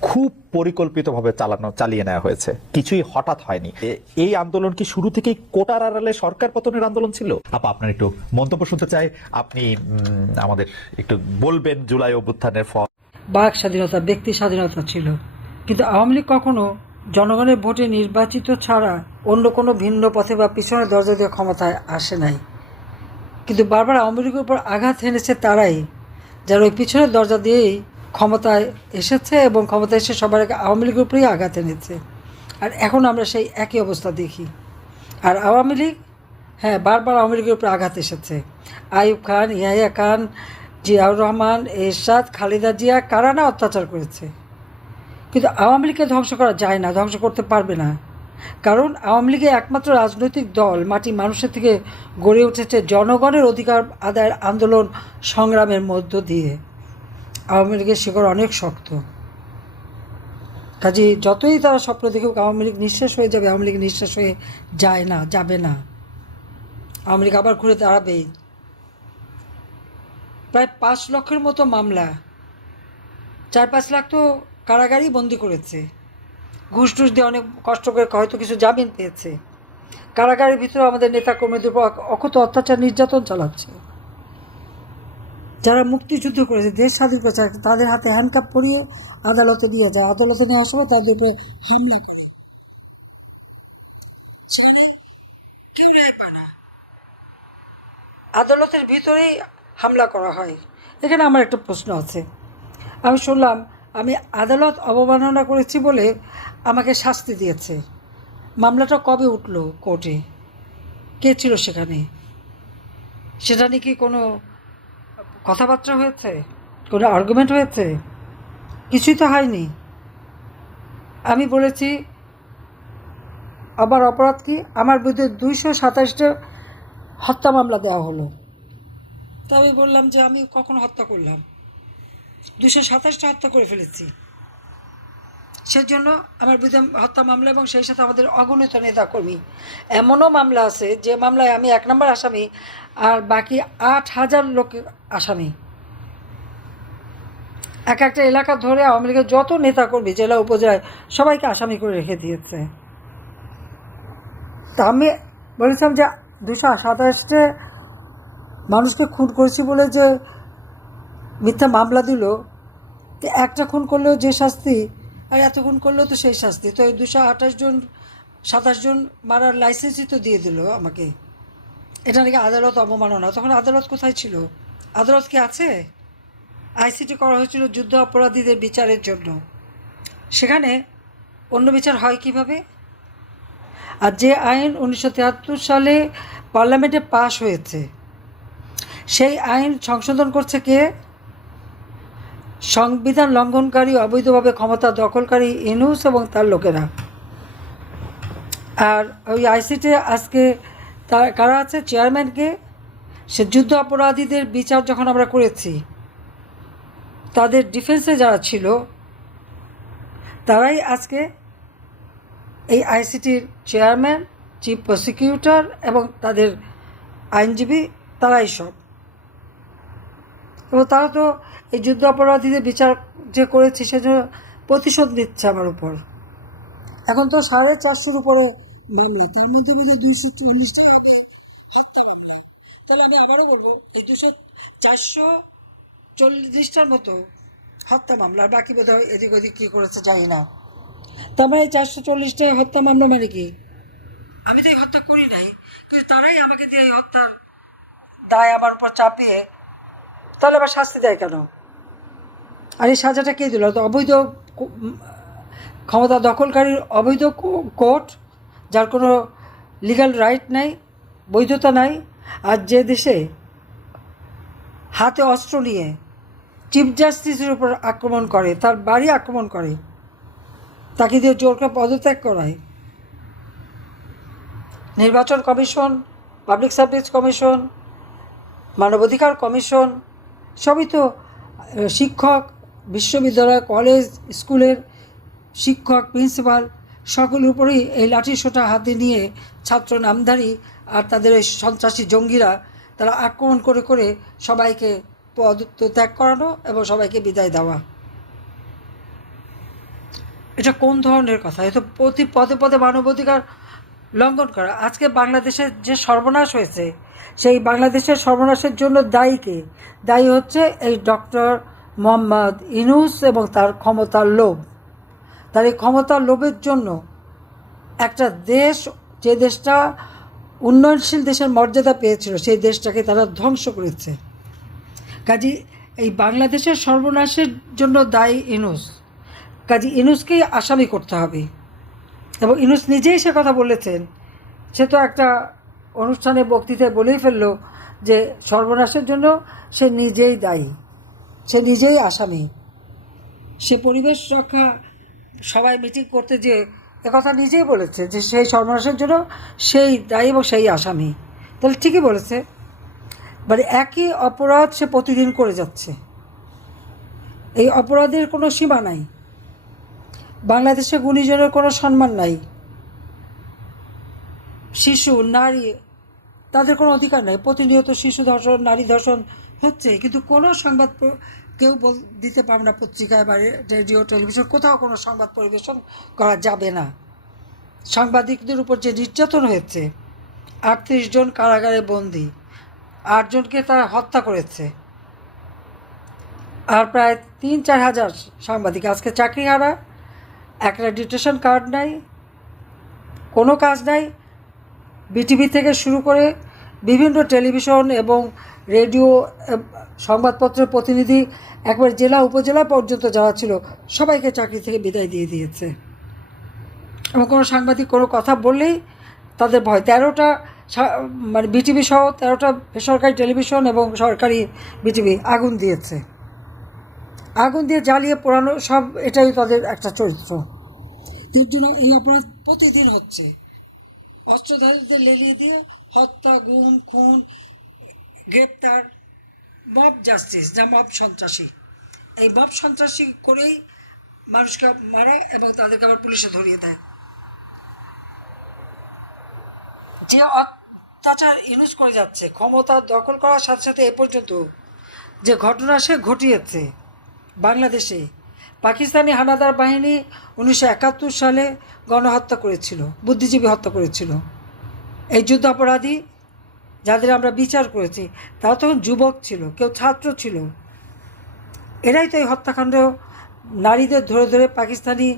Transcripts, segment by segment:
খুব পরিকল্পিতভাবে চালানো, চালিয়ে নেওয়া হয়েছে। কিছুই হঠাৎ হয়নি। এই আন্দোলন কি শুরু থেকেই কোটার আড়ালে সরকার পতনের আন্দোলন ছিল? আপা, আপনার একটু মন্তব্য শুনতে চাই। আপনি আমাদের একটু বলবেন জুলাই অভ্যুত্থানের ফল। বাক স্বাধীনতা, ব্যক্তি স্বাধীনতা ছিল। কিন্তু আওয়ামী লীগ কখনো জনগণের ভোটে নির্বাচিত ছাড়া অন্য কোনো ভিন্ন পথে বা পিছনে দরজা দিয়ে ক্ষমতায় আসে নাই। কিন্তু বারবার আওয়ামী লীগের উপর আঘাত এনেছে তারাই, যারা ওই পিছনের দরজা দিয়েই ক্ষমতায় এসেছে এবং ক্ষমতায় এসে সবার আগে আওয়ামী লীগের উপরেই আঘাত এনেছে। আর এখন আমরা সেই একই অবস্থা দেখি। আর আওয়ামী লীগ হ্যাঁ বারবার আওয়ামী লীগের উপরে আঘাত এসেছে। আইয়ুব খান, ইয়াহিয়া খান, জিয়াউর রহমান, এরশাদ, খালেদা জিয়া, কারা না অত্যাচার করেছে? কিন্তু আওয়ামী লীগকে ধ্বংস করা যায় না, ধ্বংস করতে পারবে না। কারণ আওয়ামী লীগের একমাত্র রাজনৈতিক দল, মাটি মানুষের থেকে গড়ে উঠেছে জনগণের অধিকার আদায়ের আন্দোলন সংগ্রামের মধ্য দিয়ে। আওয়ামী লীগের শিকড় অনেক শক্ত। কাজে যতই তারা স্বপ্ন দেখুক, আওয়ামী লীগ নিঃশেষ হয়ে যাবে, আওয়ামী লীগ নিঃশেষ হয়ে যায় না, যাবে না। আওয়ামী লীগ আবার ঘুরে দাঁড়াবেই প্রায় পাঁচ লক্ষের মতো মামলা। চার পাঁচ লাখ তো কারাগারই বন্দি করেছে। ঘুষ টুস দিয়ে অনেক কষ্ট করে হয়তো কিছু জামিন পেয়েছে। কারাগারের ভিতরে আমাদের নেতা কর্মীদের উপর অকত অত্যাচার নির্যাতন চালাচ্ছে। যারা মুক্তিযুদ্ধ করেছে, দেশ স্বাধীন করেছে, তাদের হাতে হ্যান্ডকাপ পরিয়ে আদালতে নিয়ে যায়। আদালতে নেওয়ার সময় তাদের উপরে হামলা করে। সেখানে কেউ না। আদালতের ভিতরেই হামলা করা হয়। এখানে আমার একটা প্রশ্ন আছে। আমি শুনলাম, আমি আদালত অবমাননা করেছি বলে আমাকে শাস্তি দিয়েছে। মামলাটা কবে উঠল কোর্টে? কে ছিল সেখানে? সেটা নিয়ে কি কোনো কথাবার্তা হয়েছে? কোনো আর্গুমেন্ট হয়েছে? কিছুই তো হয়নি। আমি বলেছি আবার অপরাধ কি? আমার বিরুদ্ধে দুইশো সাতাশটা হত্যা মামলা দেওয়া হলো। তা আমি বললাম যে আমি কখন হত্যা করলাম। দুশো সাতাশটা হত্যা করে ফেলেছি। সেজন্য আমার বিরুদ্ধে হত্যা মামলা এবং সেই সাথে আমাদের অগণিত নেতাকর্মী। এমনও মামলা আছে যে মামলায় আমি এক নম্বর আসামি, আর বাকি আট হাজার লোক আসামি এক একটা এলাকা ধরে আওয়ামী লীগের যত নেতাকর্মী জেলা উপজেলায় সবাইকে আসামি করে রেখে দিয়েছে। তা আমি বলেছিলাম যে দুশো সাতাশটে মানুষকে খুন করেছি বলে যে মিথ্যা মামলা দিল একটা খুন করলেও যে শাস্তি, আর এত খুন করলেও তো সেই শাস্তি। তো দুশো আঠাশ জন, সাতাশ জন মারার লাইসেন্সই তো দিয়ে দিল আমাকে। এটা নাকি আদালত অবমাননা। তখন আদালত কোথায় ছিল? আদালত কি আছে? আইসিটি করা হয়েছিল যুদ্ধ অপরাধীদের বিচারের জন্য। সেখানে অন্য বিচার হয় কীভাবে? আর যে আইন উনিশশো তিয়াত্তর সালে পার্লামেন্টে পাশ হয়েছে, সেই আইন সংশোধন করছে কে? সংবিধান লঙ্ঘনকারী, অবৈধভাবে ক্ষমতা দখলকারী ইনুস এবং তার লোকেরা। আর ওই আইসিটি আজকে তার, কারা আছে? চেয়ারম্যানকে সে যুদ্ধ অপরাধীদের বিচার যখন আমরা করেছি, তাদের ডিফেন্সে যারা ছিল, তারাই আজকে এই আইসিটির চেয়ারম্যান চিফ প্রসিকিউটর এবং তাদের আইনজীবী তারাই সব। এবং তারা তো এই যুদ্ধ অপরাধীদের বিচার যে করেছে সেজন্য প্রতিশোধ নিচ্ছে আমার উপর। এখন তো সাড়ে চারশোর উপরে মামলা তার মধ্যে মধ্যে দুইশো চল্লিশটা হবে। তাহলে আমি আবারও বলব, এই দুশো চারশো চল্লিশটার মতো হত্যা মামলা বাকি বোধ হয় এদিক ওদিক কী করেছে জানি না। তার মানে চারশো চল্লিশটা হত্যা মামলা মানে কি? আমি তো এই হত্যা করি নাই, কিন্তু তারাই আমাকে দিয়ে এই হত্যার দায় আমার উপর চাপিয়ে, তাহলে আবার শাস্তি দেয় কেন? আর এই সাজাটা কে দিল? অবৈধ ক্ষমতা দখলকারীর অবৈধ কোর্ট, যার কোনো লিগ্যাল রাইট নাই, বৈধতা নাই আর যে দেশে হাতে অস্ত্র নিয়ে চিফ জাস্টিসের উপর আক্রমণ করে, তার বাড়ি আক্রমণ করে, তাকে দিয়ে জোর করে পদত্যাগ করায়। নির্বাচন কমিশন, পাবলিক সার্ভিস কমিশন, মানবাধিকার কমিশন, সবই তো শিক্ষক, বিশ্ববিদ্যালয়, কলেজ, স্কুলের শিক্ষক, প্রিন্সিপাল, সকলের উপরেই এই লাঠি সোটা হাতে নিয়ে ছাত্র নামধারী আর তাদের ওই সন্ত্রাসী জঙ্গিরা, তারা আক্রমণ করে করে সবাইকে পদ ত্যাগ করানো এবং সবাইকে বিদায় দেওয়া। এটা কোন ধরনের কথা? এ তো প্রতি পদে পদে মানবাধিকার লঙ্ঘন করা। আজকে বাংলাদেশের যে সর্বনাশ হয়েছে, সেই বাংলাদেশের সর্বনাশের জন্য দায়ী কে? দায়ী হচ্ছে এই ডক্টর মোহাম্মদ ইনুস এবং তার ক্ষমতার লোভ। তার এই ক্ষমতার লোভের জন্য একটা দেশ যে দেশটা উন্নয়নশীল দেশের মর্যাদা পেয়েছিল, সেই দেশটাকে তারা ধ্বংস করেছে। কাজী, এই বাংলাদেশের সর্বনাশের জন্য দায়ী ইনুস। কাজী, ইনুসকেই আসামি করতে হবে। এবং ইনুস নিজেই সে কথা বলেছেন। সে তো একটা অনুষ্ঠানে বক্তৃতায় বলেই ফেলল যে সর্বনাশের জন্য সে নিজেই দায়ী। সে নিজেই আসামি। সে পরিবেশ রক্ষা সবাই মিটিং করতে যে কথা নিজেই বলেছে যে সেই সর্বনাশের জন্য সেই দায়ী এবং সেই আসামি। তাহলে ঠিকই বলেছে। মানে একই অপরাধ সে প্রতিদিন করে যাচ্ছে। এই অপরাধের কোনো সীমা নাই। বাংলাদেশে গুণীজনের কোনো সম্মান নাই। শিশু, নারী, তাদের কোনো অধিকার নাই। প্রতিনিয়ত শিশু ধর্ষণ, নারী ধর্ষণ হচ্ছে কিন্তু কোনো সংবাদ কেউ বল, দিতে পারবে না পত্রিকায় বা রেডিও, টেলিভিশন, কোথাও কোনো সংবাদ পরিবেশন করা যাবে না। সাংবাদিকদের উপর যে নির্যাতন হয়েছে, আটত্রিশ জন কারাগারে বন্দি আটজনকে তারা হত্যা করেছে। আর প্রায় তিন চার হাজার সাংবাদিক আজকে চাকরি হারা অ্যাক্রেডিটেশন কার্ড নাই, কোনো কাজ নাই। বিটিভি থেকে শুরু করে বিভিন্ন টেলিভিশন এবং রেডিও সংবাদপত্রের প্রতিনিধি একবার জেলা, উপজেলা পর্যন্ত যারা ছিল। সবাইকে চাকরি থেকে বিদায় দিয়ে দিয়েছে। এবং কোনো সাংবাদিক কোনো কথা বললেই তাদের ভয়। তেরোটা মানে বিটিভি সহ তেরোটা বেসরকারি টেলিভিশন এবং সরকারি বিটিভি আগুন দিয়েছে। আগুন দিয়ে জ্বালিয়ে পোড়ানো সব এটাই তাদের একটা চরিত্র। এর জন্য এই অপরাধ প্রতিদিন হচ্ছে। অস্ত্রধারীদের লেলিয়ে দিয়ে হত্যা, গুম, খুন, গ্রেপ্তার, মব জাস্টিস না মব সন্ত্রাসী। এই মব সন্ত্রাসী করেই মানুষকে মারা এবং তাদেরকে আবার পুলিশে ধরিয়ে দেয়। যে অত্যাচার ইউজ করে যাচ্ছে, ক্ষমতা দখল করার সাথে সাথে এ পর্যন্ত যে ঘটনা সে ঘটিয়েছে বাংলাদেশে পাকিস্তানি হানাদার বাহিনী উনিশশো একাত্তর সালে গণহত্যা করেছিল, বুদ্ধিজীবী হত্যা করেছিল। এই যুদ্ধ অপরাধী যাদের আমরা বিচার করেছি, তারা তখন যুবক ছিল, কেউ ছাত্র ছিল। এরাই তো এই হত্যাকাণ্ড নারীদের ধরে ধরে পাকিস্তানি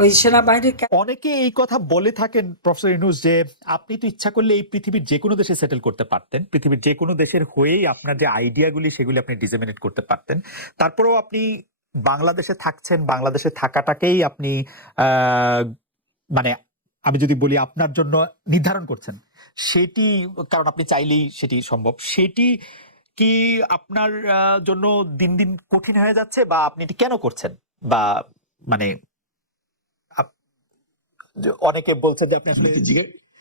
ওই সেনাবাহিনীর অনেকে এই কথা বলে থাকেন প্রফেসর ইনুস যে, আপনি তো ইচ্ছা করলে এই পৃথিবীর যে কোনো দেশে সেটেল করতে পারতেন। পৃথিবীর যে কোনো দেশের হয়েই আপনার যে আইডিয়াগুলি, সেগুলি আপনি ডিসেমিনেট করতে পারতেন। তারপরেও আপনি বাংলাদেশে থাকছেন বাংলাদেশে থাকাটাকেই আপনি মানে আমি যদি বলি আপনার জন্য নির্ধারণ করছেন সেটি কারণ আপনি চাইলেই সেটি সম্ভব সেটি কি আপনার জন্য দিন দিন কঠিন হয়ে যাচ্ছে বা আপনি এটি কেন করছেন? বা মানে অনেকে বলছেন যে আপনি আসলে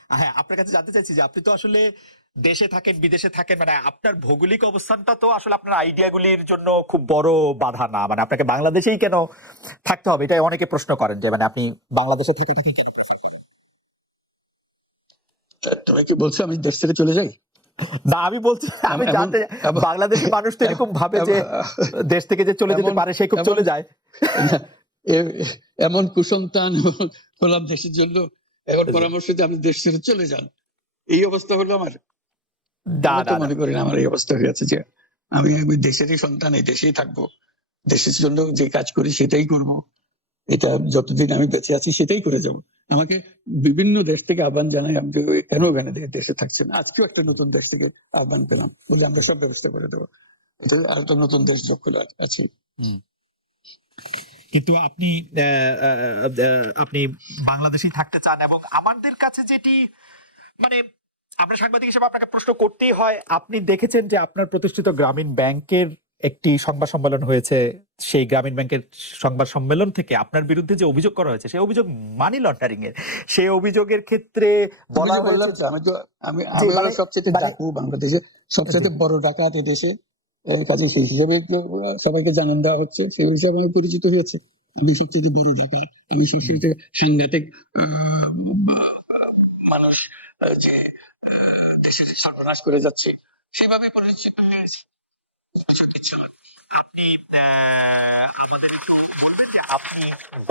হ্যাঁ আপনার কাছে জানতে চাইছি যে আপনি তো আসলে দেশে থাকেন বিদেশে থাকেন মানে আপনার ভৌগোলিক অবস্থানটা তো আসলে আপনার আইডিয়াগুলির জন্য খুব বড় বাধা না। মানে আপনাকে বাংলাদেশেই কেন থাকতে হবে? এটা অনেকে প্রশ্ন করেন যে মানে আপনি বাংলাদেশে থেকে থেকে কেন? prefer করেন? তা- তোরা কি বলছো আমি দেশ থেকে চলে যাই? না আমি বলছি আমি জানতে বাংলাদেশের মানুষ তো এরকম ভাবে যে দেশ থেকে যে চলে যেতে পারে সে খুব চলে যায়। এমন কুসন্তান হলাম দেশের জন্য। জি। পরামর্শ দিয়ে আপনি দেশ ছেড়ে চলে যান। এই অবস্থা হলো আমার। না। মনে করি না আমার এই অবস্থা হয়ে আছে যে আমি আমি দেশেরই সন্তান এই দেশেই থাকব। দেশের জন্য যে কাজ করি সেটাই করব। এটা যতদিন আমি বেঁচে আছি সেটাই করে যাব। আমাকে বিভিন্ন দেশ থেকে আহ্বান জানাই আমি কেন ওখানে দেশে থাকছেন আজকেও একটা নতুন দেশ থেকে আহ্বান পেলাম বলে আমরা সব ব্যবস্থা করে দেবো। এটা আর একটা নতুন দেশ যোগ করে আছে। কিন্তু আপনি আপনি বাংলাদেশেই থাকতে চান এবং আমাদের কাছে যেটি মানে আমরা সাংবাদিক হিসেবে আপনাকে প্রশ্ন করতেই হয় আপনি দেখেছেন যে আপনার প্রতিষ্ঠিত গ্রামীণ ব্যাংকের একটি সংবাদ সম্মেলন হয়েছে সেই গ্রামীণ ব্যাংকের সংবাদ সম্মেলন থেকে আপনার বিরুদ্ধে যে অভিযোগ করা হয়েছে সেই অভিযোগ মানি লন্ডারিং এর সেই অভিযোগের ক্ষেত্রে বলা আমি বললাম তো, আমি তো আমি আমি মানে- সবচেয়ে মানে- ডাকু বাংলাদেশে সবচেয়ে বড় ডাকাত আহ, কাজে সেই হিসাবে সবাইকে জানান দেওয়া হচ্ছে সেই হিসাবে আমি পরিচিত হয়েছে। আমি সবচেয়ে বড় ব্যাপার আমি সবচেয়ে সাংঘাতিক মানুষ যে দেশের সর্বনাশ করে যাচ্ছে, সেভাবে পরিচিত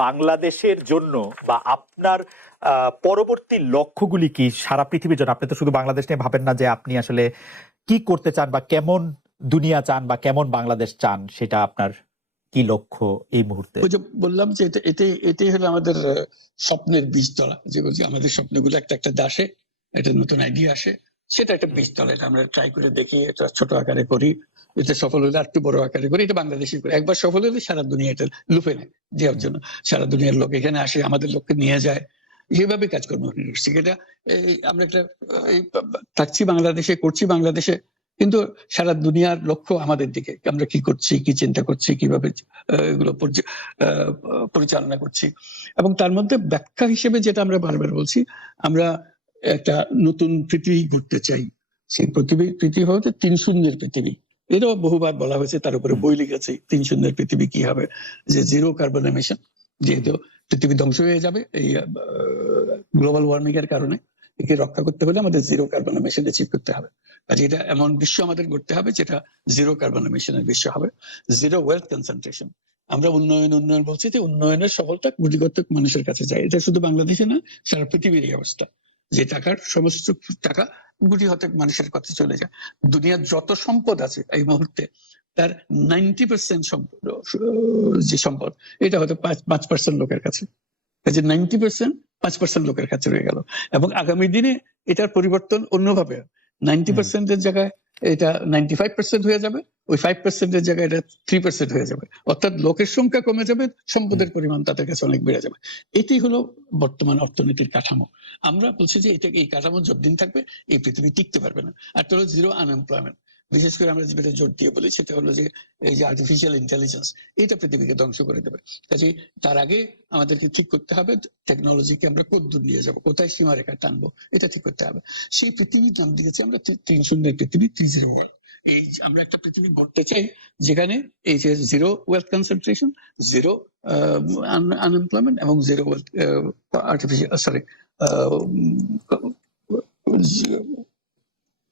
বাংলাদেশের জন্য বা আপনার পরবর্তী লক্ষ্যগুলি কি সারা পৃথিবীর জন্য? আপনি তো শুধু বাংলাদেশ নিয়ে ভাবেন না যে আপনি আসলে কি করতে চান বা কেমন দুনিয়া চান বা কেমন বাংলাদেশ চান, সেটা আপনার কি লক্ষ্য এই মুহূর্তে? বললাম যে এটা এটাই এটাই হলো আমাদের স্বপ্নের বীজতলা যে আমাদের স্বপ্নগুলো একটা একটা দাসে একটা নতুন আইডিয়া আসে সেটা একটা বীজতলা এটা আমরা ট্রাই করে দেখি এটা ছোট আকারে করি এটা সফল হলে একটু বড় আকারে করি এটা বাংলাদেশে করি। একবার সফল হলে সারা দুনিয়া এটা লুফে নেয় দেওয়ার জন্য। সারা দুনিয়ার লোক এখানে আসে আমাদের লোককে নিয়ে যায়। এইভাবে কাজকর্ম করছি এটা এই আমরা একটা থাকছি বাংলাদেশে করছি বাংলাদেশে কিন্তু সারা দুনিয়ার লক্ষ্য আমাদের দিকে। আমরা কি করছি কি চিন্তা করছি কীভাবে এগুলো পরিচালনা করছি। এবং তার মধ্যে ব্যাখ্যা হিসেবে যেটা আমরা বারবার বলছি আমরা একটা নতুন পৃথিবী ঘুরতে চাই। সেই পৃথিবী পৃথিবী হচ্ছে তিন শূন্যের পৃথিবী। এটাও বহুবার বলা হয়েছে, তার উপরে বই লিখেছে, তিন শূন্যের পৃথিবী কি হবে? যে জিরো কার্বন এমিশন যেহেতু পৃথিবী ধ্বংস হয়ে যাবে, এই গ্লোবাল ওয়ার্মিং এর কারণে, একে রক্ষা করতে হলে আমাদের জিরো কার্বন এমিশন অ্যাচিভ করতে হবে। কাজে এটা এমন বিশ্ব আমাদের করতে হবে, যেটা জিরো কার্বন এমিশনের বিশ্ব হবে জিরো ওয়েলথ কনসেন্ট্রেশন আমরা উন্নয়ন উন্নয়ন বলছি যে উন্নয়নের সফলতা কোটিগত মানুষের কাছে যায়। এটা শুধু বাংলাদেশে না, সারা পৃথিবীর অবস্থা। যে টাকার সমস্ত টাকা গুটি হতে মানুষের কাছে চলে যায়। দুনিয়ার যত সম্পদ আছে এই মুহূর্তে তার নাইনটি পার্সেন্ট সম্পদ যে সম্পদ এটা হয়তো পাঁচ পাঁচ পার্সেন্ট লোকের কাছে। কাজে নাইনটি পার্সেন্ট পাঁচ পার্সেন্ট লোকের কাছে রয়ে গেল। এবং আগামী দিনে এটার পরিবর্তন অন্যভাবে। নাইনটি। পার্সেন্টের জায়গায় এটা নাইনটি ফাইভ পার্সেন্ট হয়ে যাবে। ওই ফাইভ পার্সেন্টের জায়গায় এটা থ্রি পার্সেন্ট হয়ে যাবে। অর্থাৎ লোকের সংখ্যা কমে যাবে সম্পদের পরিমাণ তাদের কাছে অনেক বেড়ে যাবে। এটি হলো বর্তমান অর্থনীতির কাঠামো। আমরা বলছি যে এটা এই কাঠামো যতদিন থাকবে এই পৃথিবী টিকতে পারবে না। আর তো হলো জিরো আনএমপ্লয়মেন্ট বিশেষ করে আমরা যেটা জোর দিয়ে বলি সেটা হলো যে এই যে আর্টিফিশিয়াল ইন্টেলিজেন্স এটা পৃথিবীকে ধ্বংস করে দেবে। কাজে তার আগে আমাদেরকে ঠিক করতে হবে টেকনোলজিকে আমরা কদ্দূর নিয়ে যাব কোথায় সীমারেখা টানবো এটা ঠিক করতে হবে। সেই পৃথিবীর নাম দিয়েছি আমরা তিন শূন্যের পৃথিবী থ্রি জিরো ওয়ার্ল্ড এই আমরা একটা পৃথিবী গড়তে চাই, যেখানে এই যে zero wealth concentration zero unemployment এবং zero wealth artificial sorry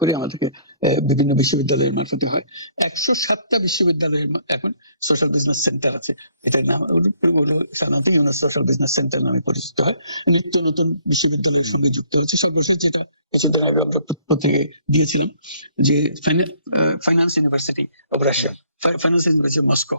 করি আমাদেরকে বিভিন্ন বিশ্ববিদ্যালয়ের মারফতে হয়। একশো সাতটা বিশ্ববিদ্যালয়ের এখন সোশ্যাল বিজনেস সেন্টার আছে। এটার নাম সাধারণত ইউনাস সোশ্যাল বিজনেস সেন্টার নামে পরিচিত হয়। নিত্য নতুন বিশ্ববিদ্যালয়ের সঙ্গে যুক্ত হচ্ছে। সর্বশেষ যেটা কিছুদিন আগে আমরা পত্রিকায় দিয়েছিলাম যে finance university of Russia finance university Moscow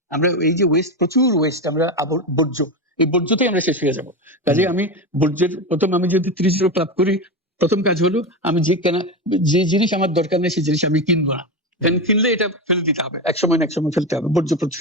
আমরা এই যে ওয়েস্ট প্রচুর ওয়েস্ট আমরা বর্জ্য এই বর্জ্যতেই আমরা শেষ হয়ে যাব। কাজে আমি বর্জ্যের প্রথম আমি যদি ত্রিশ প্রাপ্ত করি প্রথম কাজ হলো আমি যে কেনা যে জিনিস আমার দরকার নেই সেই জিনিস আমি কিনবো না। কিনলে এটা ফেলে দিতে হবে এক সময় না এক সময় ফেলতে হবে বর্জ্য প্রচুর।